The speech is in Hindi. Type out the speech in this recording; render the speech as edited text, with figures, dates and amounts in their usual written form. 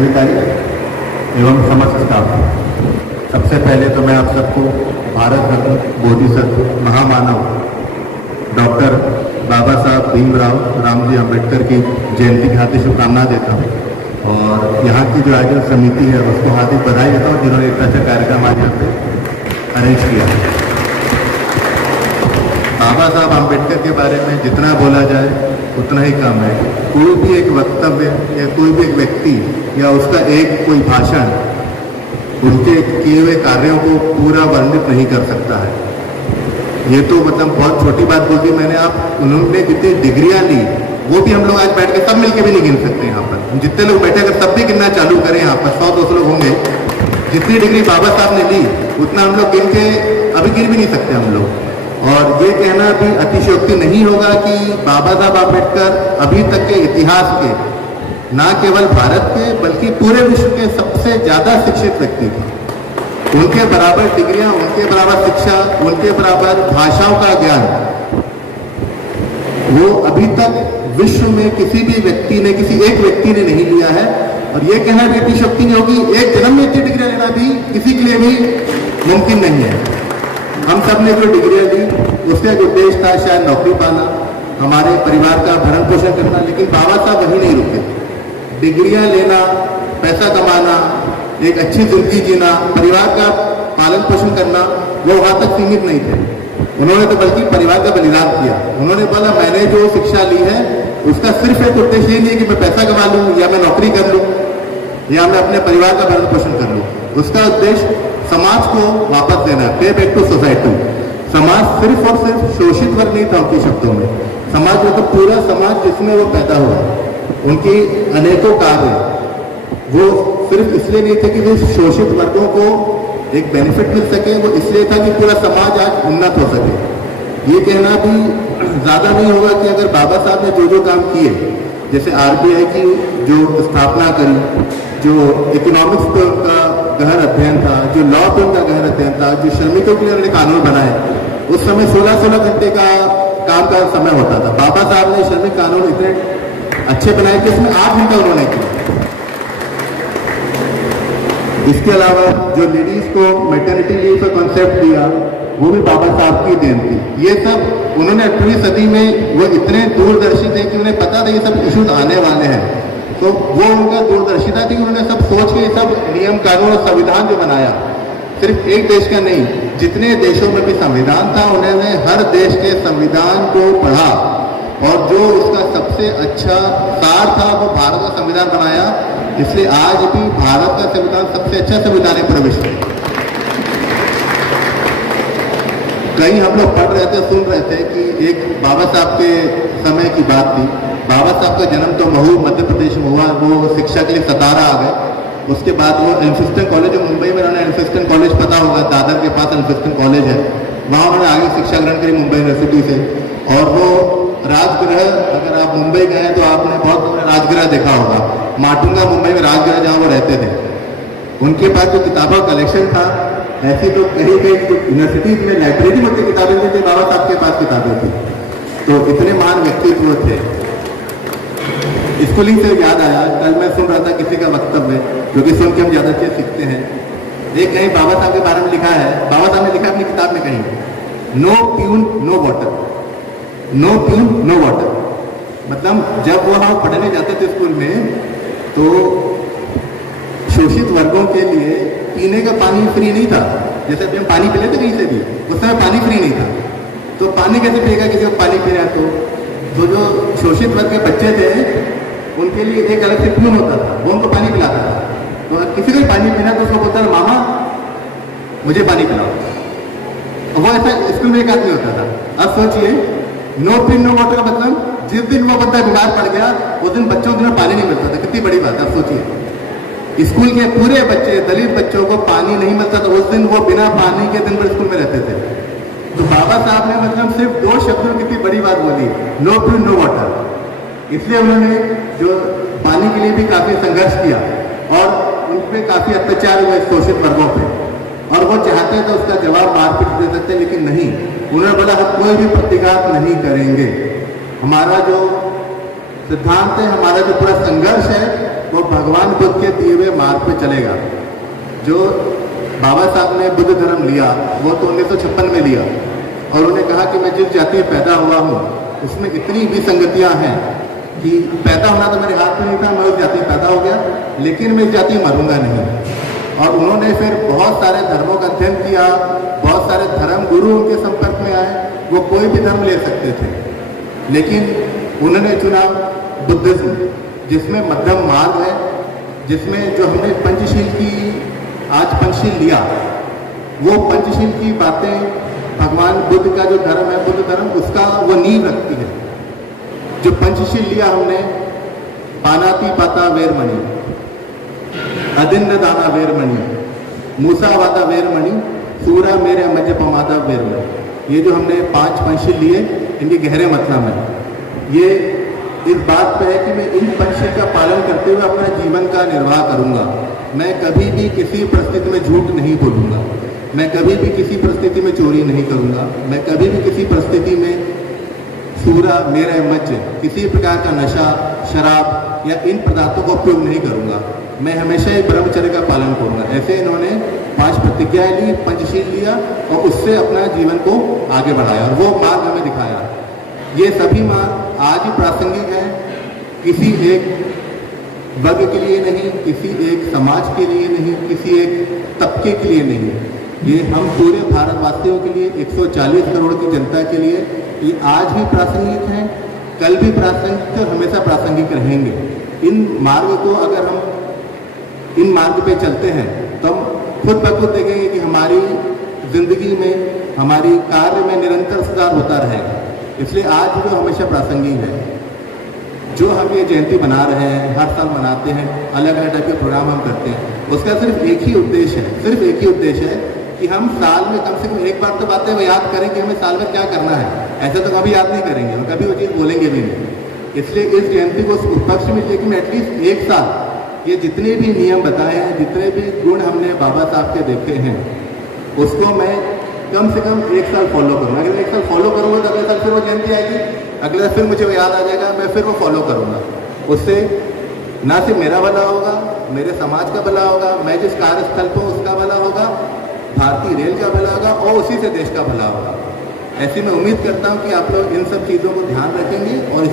अधिकारी एवं समस्त स्टाफ, सबसे पहले तो मैं आप सबको भारत रत्न बोधिसत्व महामानव डॉक्टर बाबा साहब भीमराव रामजी अम्बेडकर की जयंती की हार्दिक शुभकामनाएं देता हूँ और यहाँ की जो आयोजन समिति है उसको हार्दिक बधाई देता हूँ जिन्होंने इतना अच्छा कार्यक्रम आज यहाँ पे अरेंज किया। बाबा साहब अम्बेडकर के बारे में जितना बोला जाए उतना ही कम है। कोई भी एक वक्तव्य या कोई भी एक व्यक्ति या उसका एक कोई भाषण उनके किए हुए कार्यों को पूरा वर्णित नहीं कर सकता है। ये तो मतलब बहुत छोटी बात बोल दी मैंने। आप उन्होंने जितनी डिग्रियां ली वो भी हम लोग आज बैठ के सब मिलके भी नहीं गिन सकते। यहाँ पर जितने लोग बैठे अगर सब भी गिनना चालू करें यहाँ पर 100-200 लोग होंगे। जितनी डिग्री बाबा साहब ने ली उतना हम लोग गिन के अभी गिन भी नहीं सकते हम लोग। और ये कहना भी अतिशयोक्ति नहीं होगा कि बाबा साहब अम्बेडकर अभी तक के इतिहास के न केवल भारत के बल्कि पूरे विश्व के सबसे ज्यादा शिक्षित व्यक्ति थे। उनके बराबर डिग्रियां, उनके बराबर शिक्षा, उनके बराबर भाषाओं का ज्ञान वो अभी तक विश्व में किसी भी व्यक्ति ने, किसी एक व्यक्ति ने नहीं लिया है। और ये कहना भी अतिशयोक्ति नहीं होगी। एक जन्म में इतनी डिग्रियां लेना भी किसी के लिए भी मुमकिन नहीं है। हम सब ने जो डिग्रियां ली उसका एक उद्देश्य था शायद नौकरी पाना, हमारे परिवार का भरण पोषण करना, लेकिन बाबा साहब वहीं नहीं रुके। डिग्रियां लेना, पैसा कमाना, एक अच्छी जिंदगी जीना, परिवार का पालन पोषण करना, वो वहां तक सीमित नहीं थे। उन्होंने तो बल्कि परिवार का बलिदान किया। उन्होंने बोला मैंने जो शिक्षा ली है उसका सिर्फ एक उद्देश्य नहीं है कि मैं पैसा कमा लूँ या मैं नौकरी कर लूँ या मैं अपने परिवार का भरण पोषण कर लूँ। उसका उद्देश्य समाज को वापस देना, पे बैक टू सोसाइटी। समाज सिर्फ और सिर्फ शोषित वर्ग नहीं था उनके शब्दों में। समाज में तो पूरा समाज जिसमें वो पैदा हुआ, उनकी अनेकों कार्य वो सिर्फ इसलिए नहीं थे कि वो शोषित वर्गों को एक बेनिफिट मिल सके, वो इसलिए था कि पूरा समाज आज उन्नत हो सके। ये कहना भी ज्यादा नहीं होगा कि अगर बाबा साहब ने जो जो काम किए, जैसे आरबीआई की जो स्थापना करी, जो इकोनॉमिक्स पे उनका गहन अध्ययन था, जो लॉ पे उनका गहन अध्ययन था, जो श्रमिकों के लिए उन्होंने कानून बनाए, उस समय 16-16 घंटे का काम का समय होता था। बाबा साहब ने श्रमिक कानून इतने अच्छे बनाए कि उसमें 8 घंटा उन्होंने किया। इसके अलावा जो लेडीज को मैटरनिटी लीव का कॉन्सेप्ट दिया वो भी बाबा साहब की देन थी। ये सब उन्होंने 18वीं सदी में वो इतने दूरदर्शी थे कि उन्हें पता था ये सब इशूज आने वाले हैं। तो वो उनका दूरदर्शिता थी। उन्होंने सब सोच के सब नियम कानून और संविधान जो बनाया, सिर्फ एक देश का नहीं, जितने देशों में भी संविधान था उन्होंने हर देश के संविधान को पढ़ा और जो उसका सबसे अच्छा सार था वो भारत का संविधान बनाया। इसलिए आज भी भारत का संविधान सबसे अच्छा संविधान है पूरे विश्व में। कहीं हम लोग पढ़ रहे थे, सुन रहे थे कि एक बाबा साहब के समय की बात थी। बाबा साहब का जन्म तो महू मध्य प्रदेश में हुआ। वो शिक्षा के लिए सतारा आ गए। उसके बाद वो एल्फिस्टन कॉलेज जो मुंबई में, उन्होंने एल्फिस्टन कॉलेज पता होगा, दादर के पास एल्फिस्टन कॉलेज है, वहाँ उन्होंने आगे शिक्षा ग्रहण करी मुंबई यूनिवर्सिटी से। और वो राजगृह, अगर आप मुंबई गए तो आपने बहुत राजगृह देखा होगा, माटुंगा मुंबई में राजगृह जहाँ वो रहते थे। उनके पास जो किताबों का कलेक्शन था, ऐसी तो कहीं कहीं यूनिवर्सिटीज में लाइब्रेरी में किताबें थी, बाबा साहब के पास किताबें थी। तो इतने महान व्यक्तित्व थे। स्कूलिंग से याद आया, कल मैं सुन रहा था किसी का वक्तव्य, क्योंकि सुन के हम ज़्यादा चीज़ सीखते हैं। एक कहीं बाबा साहब के बारे में लिखा है, बाबा साहब ने लिखा अपनी किताब में कहीं, no peon no water, no peon no water. मतलब जब वो हम पढ़ने जाते थे स्कूल में तो शोषित वर्गों के लिए पीने का पानी फ्री नहीं था। जैसे अभी हम पानी पी लेते कहीं से भी, उस समय पानी फ्री नहीं था। तो पानी कैसे पिएगा किसी को पानी पीना? तो जो शोषित वर्ग के बच्चे थे उनके लिए एक अलग से प्यून होता था, वो उनको पानी पिलाता था। तो किसी को पानी पीना तो उसको बोलता था मामा मुझे पानी पिलाओ। वो ऐसा स्कूल में एक आदमी होता था। अब सोचिए, नो प्यून नो वाटर का मतलब जिस दिन वो बच्चा बीमार पड़ गया उस दिन बच्चों को पानी नहीं मिलता था। कितनी बड़ी बात है, आप सोचिए। स्कूल के पूरे बच्चे, दलित बच्चों को पानी नहीं मिलता था, उस दिन वो बिना पानी के दिन भर स्कूल में रहते थे। तो बाबा साहब ने मतलब सिर्फ 2 शब्दों कितनी बड़ी बात बोली, नो प्यून नो वाटर। इसलिए उन्होंने जो पानी के लिए भी काफी संघर्ष किया और उन पर काफी अत्याचार हुए शोषित वर्गों पे। और वो चाहते थे उसका जवाब मारपीट दे सकते, लेकिन नहीं, उन्होंने बोला हम कोई भी प्रतिघात नहीं करेंगे। हमारा जो सिद्धांत है, हमारा जो पूरा संघर्ष है वो भगवान बुद्ध के दिए हुए मार्ग पे चलेगा। जो बाबा साहब ने बुद्ध धर्म लिया वो तो 1956 में लिया, और उन्होंने कहा कि मैं जिस जाति में पैदा हुआ हूँ उसमें इतनी विसंगतियाँ हैं कि पैदा होना तो मेरे हाथ में नहीं था, मैं उस जाति में पैदा हो गया, लेकिन मैं इस जाति में मरूंगा नहीं। और उन्होंने फिर बहुत सारे धर्मों का अध्ययन किया, बहुत सारे धर्म गुरु उनके संपर्क में आए, वो कोई भी धर्म ले सकते थे, लेकिन उन्होंने चुना बुद्धिज्म, जिसमें मध्यम मार्ग है, जिसमें जो हमने पंचशील की आज पंचशील लिया, वो पंचशील की बातें भगवान बुद्ध का जो धर्म है, बुद्ध धर्म, उसका वो नींव रखती है। जो पंचशील लिया हमने, पानाति पाता वेरमणि, अदिन्न दाना वेरमणि, मूसावादा वेरमणि, सूरा मेरे मध्य पमादा वेरमणि, ये जो हमने 5 पंचशील लिए, इनके गहरे मतलब है। ये इस बात पे है कि मैं इन पंचशील का पालन करते हुए अपना जीवन का निर्वाह करूंगा। मैं कभी भी किसी परिस्थिति में झूठ नहीं बोलूंगा, मैं कभी भी किसी परिस्थिति में चोरी नहीं करूंगा, मैं कभी भी किसी परिस्थिति में सूरा मेरा मज्ज, किसी प्रकार का नशा, शराब या इन पदार्थों का उपयोग नहीं करूंगा। मैं हमेशा ही ब्रह्मचर्य का पालन करूंगा। ऐसे इन्होंने 5 प्रतिज्ञाएं ली, पंचशील लिया और उससे अपना जीवन को आगे बढ़ाया और वो मार्ग हमें दिखाया। ये सभी मार्ग आज भी प्रासंगिक है, किसी एक वर्ग के लिए नहीं, किसी एक समाज के लिए नहीं, किसी एक तबके के लिए नहीं, ये हम पूरे भारतवासियों के लिए, 140 करोड़ की जनता के लिए ये आज भी प्रासंगिक हैं, कल भी प्रासंगिक और हमेशा प्रासंगिक रहेंगे। इन मार्ग को अगर हम इन मार्ग पे चलते हैं तो हम खुद ब खुद देखेंगे कि हमारी जिंदगी में, हमारी कार्य में निरंतर सुधार होता रहेगा। इसलिए आज भी हमेशा प्रासंगिक है। जो हम ये जयंती बना रहे हैं, हर साल मनाते हैं, अलग अलग टाइप के प्रोग्राम हम करते हैं, उसका सिर्फ एक ही उद्देश्य है, सिर्फ एक ही उद्देश्य है कि हम साल में कम से कम एक बार तो बातें वो याद करें कि हमें साल में क्या करना है। ऐसा तो कभी याद नहीं करेंगे और कभी वो चीज़ बोलेंगे भी नहीं। इसलिए इस जयंती को उस पक्ष में, लेकिन एटलीस्ट एक साल ये जितने भी नियम बताए हैं, जितने भी गुण हमने बाबा साहब के देखे हैं, उसको मैं कम से कम एक साल फॉलो करूँगा। अगर एक साल फॉलो करूँगा तो अगले साल फिर वो जयंती आएगी, अगले साल फिर मुझे वो याद आ जाएगा, मैं फिर वो फॉलो करूँगा। उससे ना सिर्फ मेरा भला होगा, मेरे समाज का भला होगा, मैं जिस कार्यस्थल पर उसका भला होगा, भारतीय रेल का भला होगा और उसी से देश का भला होगा। ऐसी मैं उम्मीद करता हूँ कि आप लोग इन सब चीज़ों को ध्यान रखेंगे और